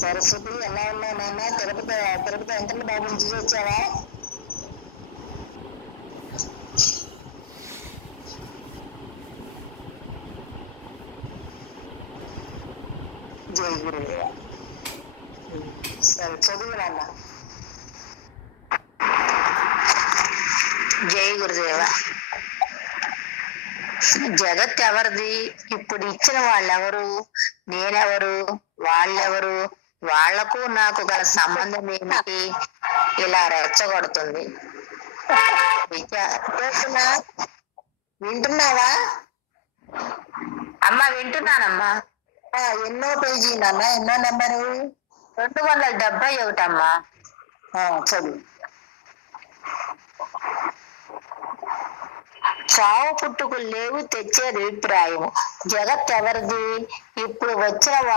సరస్వతి ఎలా ఉన్నావు నాన్న? తిరుపతి వెంకన్న బాబుని చూసి వచ్చావా? జై గురుదేవ. సరే చదువు నాన్న. జై గురుదేవ. జగత్ ఎవరిది? ఇప్పుడు ఇచ్చిన వాళ్ళెవరు? నేనెవరు? వాళ్ళెవరు? వాళ్లకు నాకు గల సంబంధం ఏమిటి? ఇలా రెచ్చగొడుతుంది. వింటున్నావా అమ్మా? వింటున్నానమ్మా. ఎన్నో పేజీ నాన్న? ఎన్నో నెంబరు? 271 అమ్మా. చదువు. చావు పుట్టుకులు లేవు, తెచ్చేది అభిప్రాయము. జగత్ ఎవరిది? ఇప్పుడు వచ్చిన